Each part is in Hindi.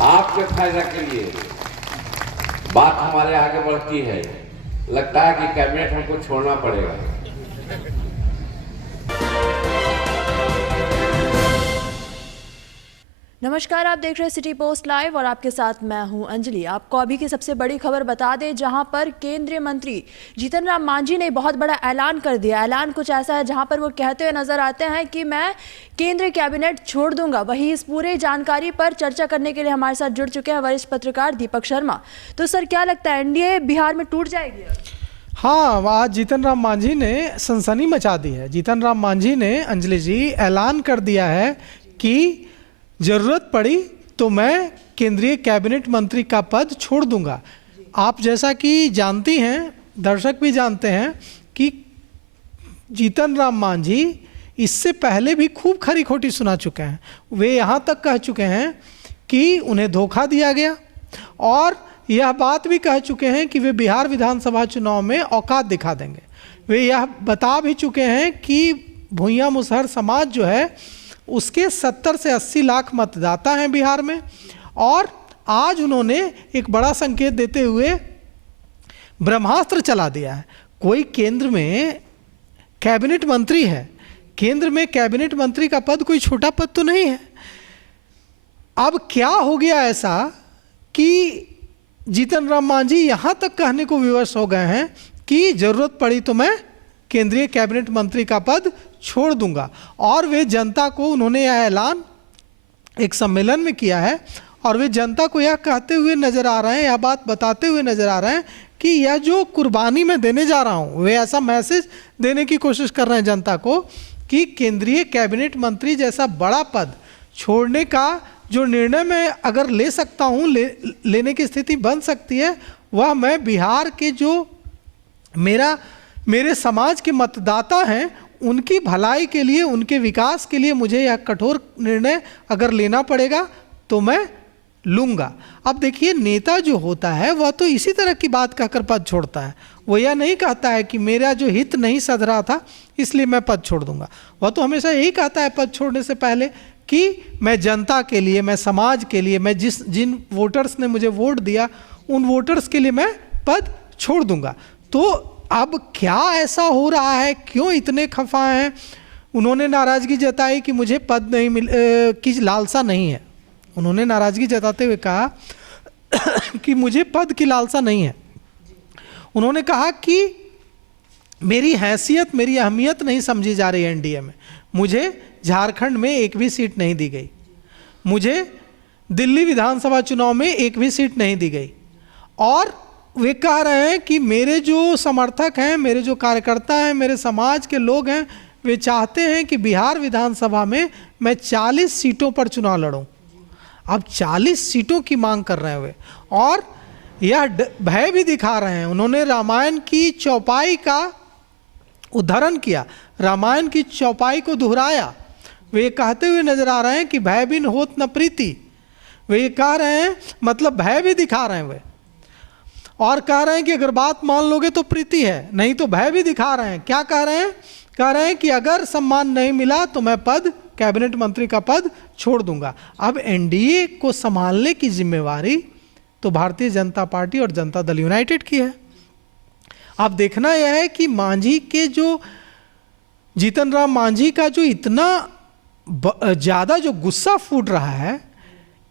आपके फायदा के लिए बात हमारे आगे बढ़ती है, लगता है कि कैबिनेट हमको छोड़ना पड़ेगा। नमस्कार, आप देख रहे हैं सिटी पोस्ट लाइव और आपके साथ मैं हूं अंजलि। आपको अभी की सबसे बड़ी खबर बता दें, जहां पर केंद्रीय मंत्री जीतन राम मांझी ने बहुत बड़ा ऐलान कर दिया। ऐलान कुछ ऐसा है जहां पर वो कहते हुए नजर आते हैं कि मैं केंद्रीय कैबिनेट छोड़ दूंगा। वहीं इस पूरे जानकारी पर चर्चा करने के लिए हमारे साथ जुड़ चुके हैं वरिष्ठ पत्रकार दीपक शर्मा। तो सर, क्या लगता है, एनडीए बिहार में टूट जाएगी? हाँ, आज जीतन राम मांझी ने सनसनी मचा दी है। जीतन राम मांझी ने, अंजलि जी, ऐलान कर दिया है कि ज़रूरत पड़ी तो मैं केंद्रीय कैबिनेट मंत्री का पद छोड़ दूंगा। आप जैसा कि जानती हैं, दर्शक भी जानते हैं कि जीतन राम मांझी इससे पहले भी खूब खरी खोटी सुना चुके हैं। वे यहाँ तक कह चुके हैं कि उन्हें धोखा दिया गया और यह बात भी कह चुके हैं कि वे बिहार विधानसभा चुनाव में औकात दिखा देंगे। वे यह बता भी चुके हैं कि भूइयां मुसहर समाज जो है उसके 70 से 80 लाख मतदाता हैं बिहार में। और आज उन्होंने एक बड़ा संकेत देते हुए ब्रह्मास्त्र चला दिया है। कोई केंद्र में कैबिनेट मंत्री है, केंद्र में कैबिनेट मंत्री का पद कोई छोटा पद तो नहीं है। अब क्या हो गया ऐसा कि जीतन राम मांझी यहाँ तक कहने को विवश हो गए हैं कि ज़रूरत पड़ी तो मैं केंद्रीय कैबिनेट मंत्री का पद छोड़ दूंगा। और वे जनता को, उन्होंने यह ऐलान एक सम्मेलन में किया है और वे जनता को यह कहते हुए नज़र आ रहे हैं, यह बात बताते हुए नज़र आ रहे हैं कि यह जो कुर्बानी मैं देने जा रहा हूँ, वे ऐसा मैसेज देने की कोशिश कर रहे हैं जनता को कि केंद्रीय कैबिनेट मंत्री जैसा बड़ा पद छोड़ने का जो निर्णय मैं अगर ले सकता हूँ, लेने की स्थिति बन सकती है, वह मैं बिहार के जो मेरे समाज के मतदाता हैं उनकी भलाई के लिए, उनके विकास के लिए मुझे यह कठोर निर्णय अगर लेना पड़ेगा तो मैं लूँगा। अब देखिए, नेता जो होता है वह तो इसी तरह की बात कहकर पद छोड़ता है। वो यह नहीं कहता है कि मेरा जो हित नहीं सध रहा था इसलिए मैं पद छोड़ दूंगा। वह तो हमेशा यही कहता है पद छोड़ने से पहले कि मैं जनता के लिए, मैं समाज के लिए, मैं जिन वोटर्स ने मुझे वोट दिया उन वोटर्स के लिए मैं पद छोड़ दूंगा। तो अब क्या ऐसा हो रहा है, क्यों इतने खफा हैं? उन्होंने नाराज़गी जताई कि मुझे पद नहीं की लालसा नहीं है। उन्होंने नाराज़गी जताते हुए कहा कि मुझे पद की लालसा नहीं है। उन्होंने कहा कि मेरी हैसियत, मेरी अहमियत नहीं समझी जा रही है एनडीए में। मुझे झारखंड में एक भी सीट नहीं दी गई, मुझे दिल्ली विधानसभा चुनाव में एक भी सीट नहीं दी गई। और वे कह रहे हैं कि मेरे जो समर्थक हैं, मेरे जो कार्यकर्ता हैं, मेरे समाज के लोग हैं, वे चाहते हैं कि बिहार विधानसभा में मैं 40 सीटों पर चुनाव लड़ूं। अब 40 सीटों की मांग कर रहे हैं वे, और यह भय भी दिखा रहे हैं। उन्होंने रामायण की चौपाई का उदाहरण किया, रामायण की चौपाई को दोहराया। वे कहते हुए नजर आ रहे हैं कि भय बिन होत न प्रीति। वे ये कह रहे हैं, मतलब भय भी दिखा रहे हैं वे, और कह रहे हैं कि अगर बात मान लोगे तो प्रीति है, नहीं तो भय भी दिखा रहे हैं। क्या कह रहे हैं? कह रहे हैं कि अगर सम्मान नहीं मिला तो मैं पद, कैबिनेट मंत्री का पद छोड़ दूंगा। अब एनडीए को संभालने की जिम्मेवारी तो भारतीय जनता पार्टी और जनता दल यूनाइटेड की है। अब देखना यह है कि मांझी के जो, जीतन राम मांझी का जो इतना ज़्यादा जो गुस्सा फूट रहा है,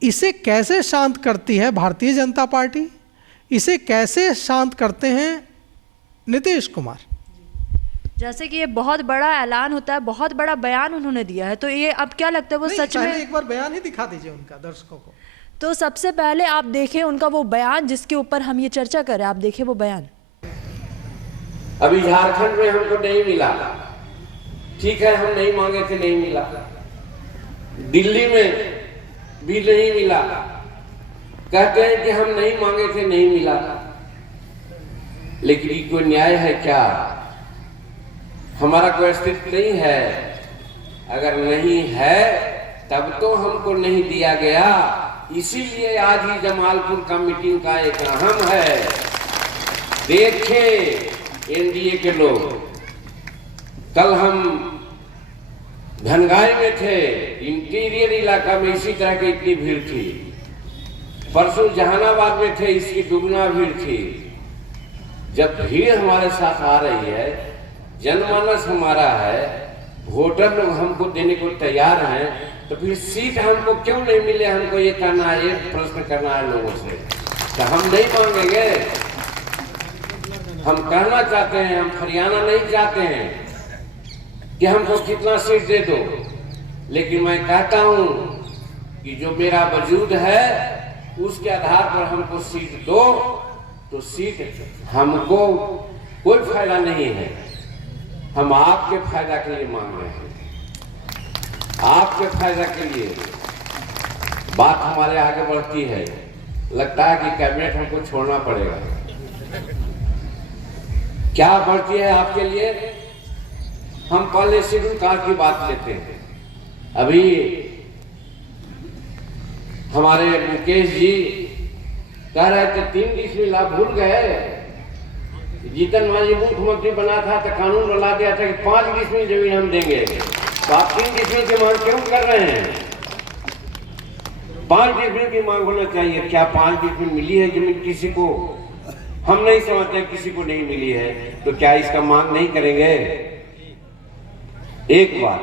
इसे कैसे शांत करती है भारतीय जनता पार्टी, इसे कैसे शांत करते हैं नीतीश कुमार। जैसे कि ये बहुत बड़ा ऐलान होता है, बहुत बड़ा बयान उन्होंने दिया है, तो ये अब क्या लगता है वो सच में? एक बार बयान ही दिखा दीजिए उनका दर्शकों को। तो सबसे पहले आप देखें उनका वो बयान जिसके ऊपर हम ये चर्चा कर रहे हैं। आप देखें वो बयान। अभी झारखंड में हमको नहीं मिला, ठीक है, हम नहीं मांगे थे, नहीं मिला। दिल्ली में भी नहीं मिला, कहते हैं कि हम नहीं मांगे थे, नहीं मिला। लेकिन ये कोई न्याय है क्या? हमारा कोई अस्तित्व नहीं है? अगर नहीं है तब तो हमको नहीं दिया गया। इसीलिए आज ही जमालपुर का मीटिंग का एक अहम है। देखें एनडीए के लोग, कल हम धनगाई में थे, इंटीरियर इलाका में इसी तरह की इतनी भीड़ थी। परसों जहानाबाद में थे, इसकी दुगना भीड़ थी। जब भीड़ हमारे साथ आ रही है, जनमानस हमारा है, वोटर लोग हमको देने को तैयार हैं, तो फिर सीट हमको क्यों नहीं मिले? हमको ये करना है, ये प्रश्न करना है लोगों से। तो हम नहीं मांगेंगे। हम कहना चाहते हैं, हम हरियाणा नहीं चाहते हैं कि हमको कितना सीट दे दो, लेकिन मैं कहता हूं कि जो मेरा वजूद है उसके आधार पर हमको सीट दो। तो सीट हमको कोई फायदा नहीं है, हम आपके फायदा के लिए मांग रहे हैं, आपके फायदा के लिए। बात हमारे आगे बढ़ती है, लगता है कि कैबिनेट हमको छोड़ना पड़ेगा। क्या बढ़ती है आपके लिए? हम पहले शेड्यूल कास्ट की बात लेते हैं। अभी हमारे मुकेश जी कह रहे थे 3 डिसमिल, आप भूल गए। जीतन मांझी मुख्यमंत्री बना था तो कानून बना दिया था कि 5 डिसमिल जमीन हम देंगे, तो आप 3 डिसमिल की मांग क्यों कर रहे हैं? 5 डिसमिल की मांग होना चाहिए। क्या 5 डिसमिल मिली है जमीन किसी को? हम नहीं समझते किसी को नहीं मिली है, तो क्या इसका मांग नहीं करेंगे? एक बात।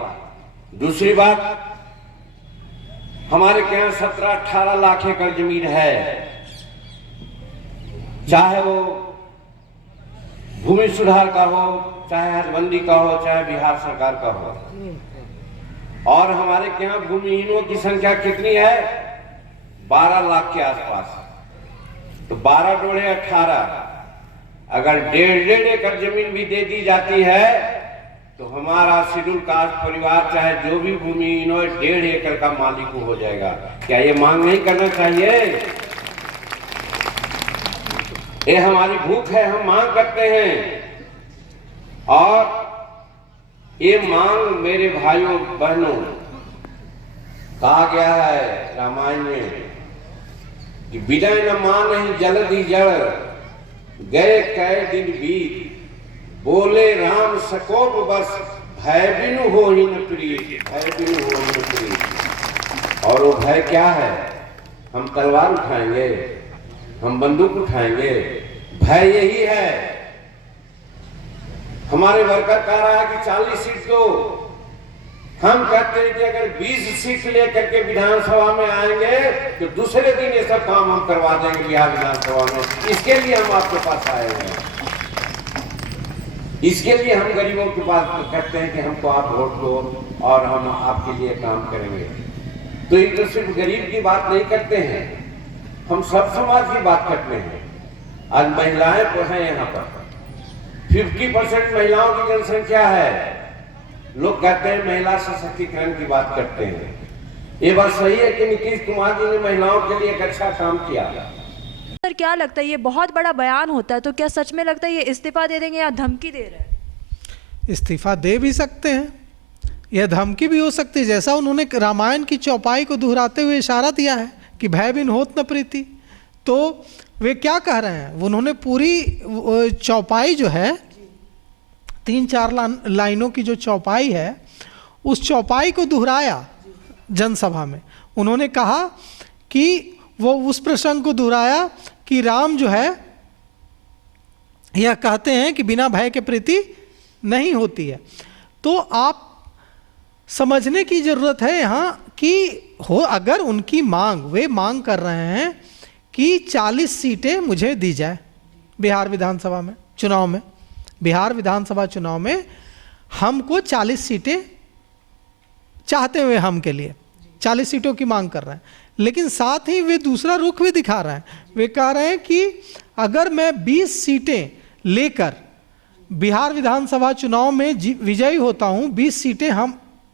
दूसरी बात, हमारे के यहाँ 17-18 लाख एकड़ जमीन है, चाहे वो भूमि सुधार का हो, चाहे हदबंदी का हो, चाहे बिहार सरकार का हो। और हमारे के यहाँ भूमिहीनों की संख्या कितनी है? 12 लाख के आसपास। तो 12 जोड़े 18, अगर 1.5 एकड़ जमीन भी दे दी जाती है तो हमारा शेड्यूल कास्ट परिवार चाहे जो भी भूमिहीन हो 1.5 एकड़ का मालिक हो जाएगा। क्या ये मांग नहीं करना चाहिए? ये हमारी भूख है, हम मांग करते हैं। और ये मांग मेरे भाइयों बहनों, कहा गया है रामायण में कि विनय न मानहि जलधि जड़, गए कै दिन बीत, बोले राम सकोप बस, भय बिनु होहि न प्रीत, भय बिनु होहि न प्रीत। और वो भय क्या है? हम तलवार उठाएंगे, हम बंदूक उठाएंगे? भय यही है। हमारे वर्कर कह रहा है कि 40 सीट दो, हम कहते हैं कि अगर 20 सीट लेकर के विधानसभा में आएंगे तो दूसरे दिन ये सब काम हम करवा देंगे बिहार विधानसभा में। इसके लिए हम आपके पास आए हैं, इसके लिए हम गरीबों की बात करते हैं कि हमको आप वोट दो और हम आपके लिए काम करेंगे। तो ये तो सिर्फ गरीब की बात नहीं करते हैं, हम सब समाज की बात करते हैं। आज महिलाएं तो हैं यहाँ पर, 50% महिलाओं की जनसंख्या है। लोग कहते हैं महिला सशक्तिकरण की बात करते हैं। ये बात सही है कि नीतीश कुमार जी ने महिलाओं के लिए एक अच्छा काम किया। सर क्या लगता है, ये बहुत बड़ा बयान होता है, तो क्या सच में लगता है ये इस्तीफा दे देंगे या धमकी दे रहे हैं? इस्तीफा दे भी सकते हैं, यह धमकी भी हो सकती है। जैसा उन्होंने रामायण की चौपाई को दोहराते हुए इशारा दिया है कि भय बिन होत न प्रीति, तो वे क्या कह रहे हैं? उन्होंने पूरी चौपाई जो है 3-4 लाइनों की जो चौपाई है, उस चौपाई को दोहराया जनसभा में। उन्होंने कहा कि वो उस प्रसंग को दोहराया कि राम जो है यह कहते हैं कि बिना भय के प्रीति नहीं होती है। तो आप समझने की जरूरत है यहाँ कि हो, अगर उनकी मांग, वे मांग कर रहे हैं कि 40 सीटें मुझे दी जाए बिहार विधानसभा में चुनाव में, बिहार विधानसभा चुनाव में हमको 40 सीटें चाहते हुए, हम के लिए 40 सीटों की मांग कर रहे हैं। लेकिन साथ ही वे दूसरा रुख भी दिखा रहे हैं। वे कह रहे हैं कि अगर मैं 20 सीटें लेकर बिहार विधानसभा चुनाव में विजयी होता हूं, 20 सीटें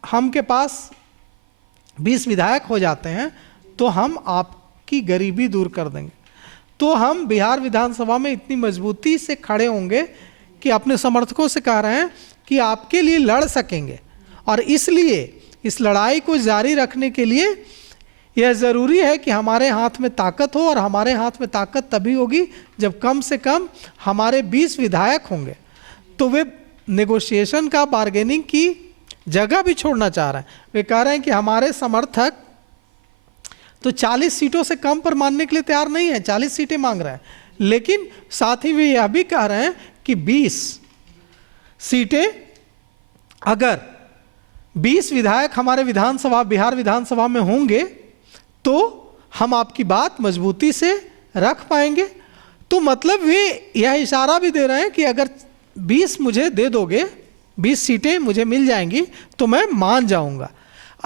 हम के पास 20 विधायक हो जाते हैं, तो हम आपकी गरीबी दूर कर देंगे। तो हम बिहार विधानसभा में इतनी मजबूती से खड़े होंगे कि अपने समर्थकों से कह रहे हैं कि आपके लिए लड़ सकेंगे। और इसलिए इस लड़ाई को जारी रखने के लिए यह ज़रूरी है कि हमारे हाथ में ताकत हो, और हमारे हाथ में ताकत तभी होगी जब कम से कम हमारे 20 विधायक होंगे। तो वे नेगोशिएशन का, बार्गेनिंग की जगह भी छोड़ना चाह रहे हैं। वे कह रहे हैं कि हमारे समर्थक तो 40 सीटों से कम पर मानने के लिए तैयार नहीं है, 40 सीटें मांग रहे हैं। लेकिन साथ ही वे यह भी कह रहे हैं कि 20 सीटें, अगर 20 विधायक हमारे विधानसभा, बिहार विधानसभा में होंगे तो हम आपकी बात मजबूती से रख पाएंगे। तो मतलब वे यह इशारा भी दे रहे हैं कि अगर 20 मुझे दे दोगे, 20 सीटें मुझे मिल जाएंगी तो मैं मान जाऊंगा।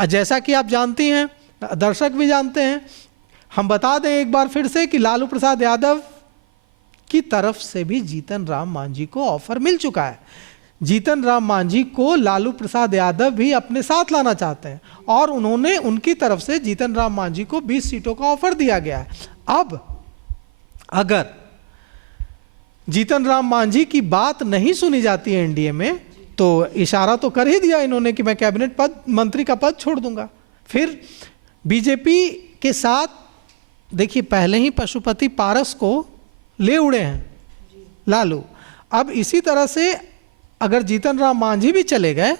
जैसा कि आप जानती हैं, दर्शक भी जानते हैं, हम बता दें एक बार फिर से कि लालू प्रसाद यादव की तरफ से भी जीतन राम मांझी को ऑफर मिल चुका है। जीतन राम मांझी को लालू प्रसाद यादव भी अपने साथ लाना चाहते हैं और उन्होंने, उनकी तरफ से जीतन राम मांझी को 20 सीटों का ऑफर दिया गया है। अब अगर जीतन राम मांझी की बात नहीं सुनी जाती है एनडीए में, तो इशारा तो कर ही दिया इन्होंने कि मैं कैबिनेट पद, मंत्री का पद छोड़ दूंगा। फिर बीजेपी के साथ देखिए, पहले ही पशुपति पारस को ले उड़े हैं लालू। अब इसी तरह से अगर जीतन राम मांझी भी चले गए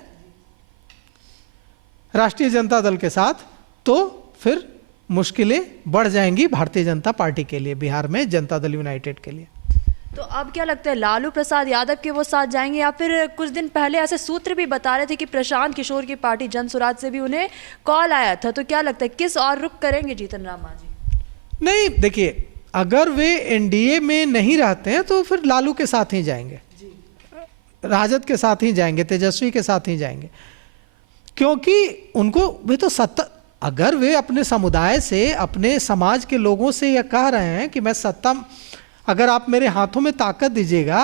राष्ट्रीय जनता दल के साथ, तो फिर मुश्किलें बढ़ जाएंगी भारतीय जनता पार्टी के लिए, बिहार में जनता दल यूनाइटेड के लिए। तो अब क्या लगता है, लालू प्रसाद यादव के वो साथ जाएंगे, या फिर कुछ दिन पहले ऐसे सूत्र भी बता रहे थे कि प्रशांत किशोर की पार्टी जनसुराज से भी उन्हें कॉल आया था, तो क्या लगता है किस और रुख करेंगे जीतन राम मांझी? नहीं, देखिए, अगर वे एनडीए में नहीं रहते हैं तो फिर लालू के साथ ही जाएंगे, राजद के साथ ही जाएंगे, तेजस्वी के साथ ही जाएंगे, क्योंकि उनको वे तो सत्ता, अगर वे अपने समुदाय से, अपने समाज के लोगों से यह कह रहे हैं कि मैं सत्ता, अगर आप मेरे हाथों में ताकत दीजिएगा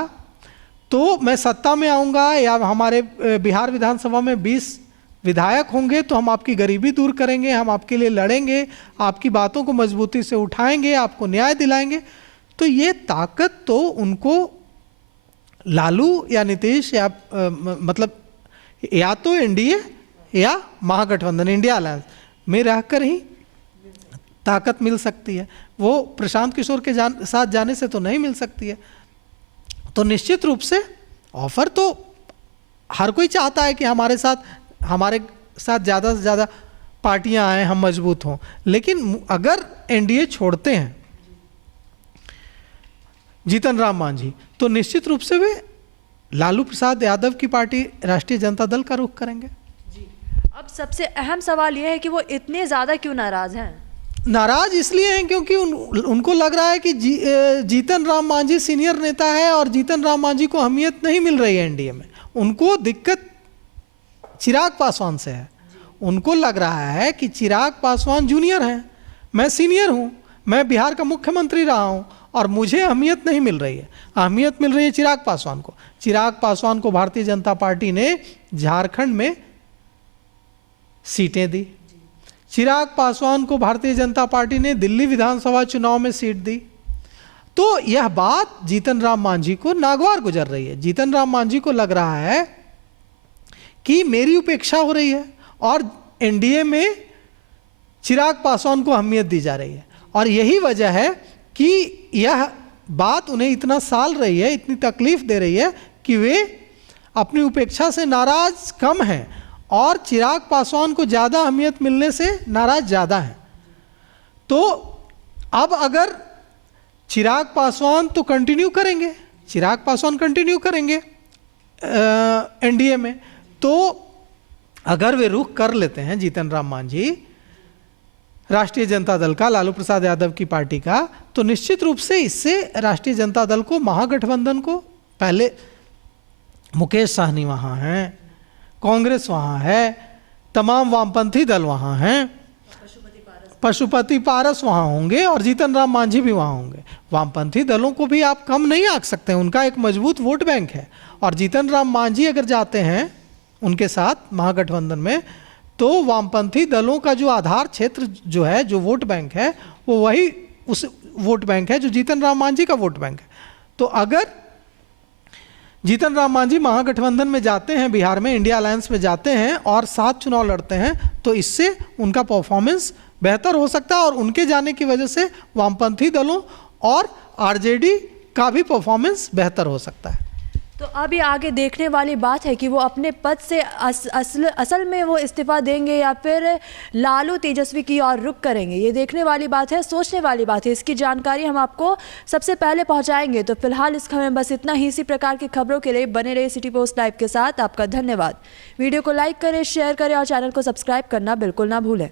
तो मैं सत्ता में आऊँगा, या हमारे बिहार विधानसभा में 20 विधायक होंगे तो हम आपकी गरीबी दूर करेंगे, हम आपके लिए लड़ेंगे, आपकी बातों को मजबूती से उठाएंगे, आपको न्याय दिलाएंगे, तो ये ताकत तो उनको लालू या नीतीश या मतलब या तो एनडीए या महागठबंधन, इंडिया अलायंस में रहकर ही ताकत मिल सकती है। वो प्रशांत किशोर के साथ जाने से तो नहीं मिल सकती है। तो निश्चित रूप से ऑफर तो हर कोई चाहता है कि हमारे साथ ज़्यादा से ज़्यादा पार्टियां आएँ, हम मजबूत हों। लेकिन अगर एनडीए छोड़ते हैं जीतन राम मांझी, तो निश्चित रूप से वे लालू प्रसाद यादव की पार्टी राष्ट्रीय जनता दल का रुख करेंगे। अब सबसे अहम सवाल यह है कि वो इतने ज़्यादा क्यों नाराज़ हैं? नाराज इसलिए हैं क्योंकि उनको लग रहा है कि जीतन राम मांझी सीनियर नेता है और जीतन राम मांझी को अहमियत नहीं मिल रही है एनडीए में। उनको दिक्कत चिराग पासवान से है। उनको लग रहा है कि चिराग पासवान जूनियर हैं, मैं सीनियर हूँ, मैं बिहार का मुख्यमंत्री रहा हूँ और मुझे अहमियत नहीं मिल रही है। अहमियत मिल रही है चिराग पासवान को। चिराग पासवान को भारतीय जनता पार्टी ने झारखंड में सीटें दी, चिराग पासवान को भारतीय जनता पार्टी ने दिल्ली विधानसभा चुनाव में सीट दी। तो यह बात जीतन राम मांझी को नागवार गुजर रही है। जीतन राम मांझी को लग रहा है कि मेरी उपेक्षा हो रही है और एनडीए में चिराग पासवान को अहमियत दी जा रही है, और यही वजह है कि यह बात उन्हें इतना साल रही है, इतनी तकलीफ दे रही है कि वे अपनी उपेक्षा से नाराज कम हैं और चिराग पासवान को ज़्यादा अहमियत मिलने से नाराज ज़्यादा हैं। तो अब अगर चिराग पासवान तो कंटिन्यू करेंगे, चिराग पासवान कंटिन्यू करेंगे एनडीए में, तो अगर वे रुख कर लेते हैं जीतन राम मांझी राष्ट्रीय जनता दल का, लालू प्रसाद यादव की पार्टी का, तो निश्चित रूप से इससे राष्ट्रीय जनता दल को, महागठबंधन को, पहले मुकेश सहनी वहाँ हैं, कांग्रेस वहाँ है, तमाम वामपंथी दल वहाँ हैं, पशुपति पारस वहाँ होंगे और जीतन राम मांझी भी वहाँ होंगे। वामपंथी दलों को भी आप कम नहीं आंक सकते, उनका एक मजबूत वोट बैंक है। और जीतन राम मांझी अगर जाते हैं उनके साथ महागठबंधन में, तो वामपंथी दलों का जो आधार क्षेत्र जो है, जो वोट बैंक है, वो वही उस वोट बैंक है जो जीतन राम मांझी का वोट बैंक है। तो अगर जीतन राम मांझी महागठबंधन में जाते हैं, बिहार में इंडिया अलायंस में जाते हैं और साथ चुनाव लड़ते हैं, तो इससे उनका परफॉर्मेंस बेहतर हो सकता है और उनके जाने की वजह से वामपंथी दलों और आरजेडी का भी परफॉर्मेंस बेहतर हो सकता है। तो अभी आगे देखने वाली बात है कि वो अपने पद से असल में वो इस्तीफा देंगे या फिर लालू तेजस्वी की ओर रुख करेंगे। ये देखने वाली बात है, सोचने वाली बात है। इसकी जानकारी हम आपको सबसे पहले पहुंचाएंगे। तो फिलहाल इस खबर में बस इतना ही। इसी प्रकार की खबरों के लिए बने रहिए सिटी पोस्ट लाइव के साथ। आपका धन्यवाद। वीडियो को लाइक करें, शेयर करें और चैनल को सब्सक्राइब करना बिल्कुल ना भूलें।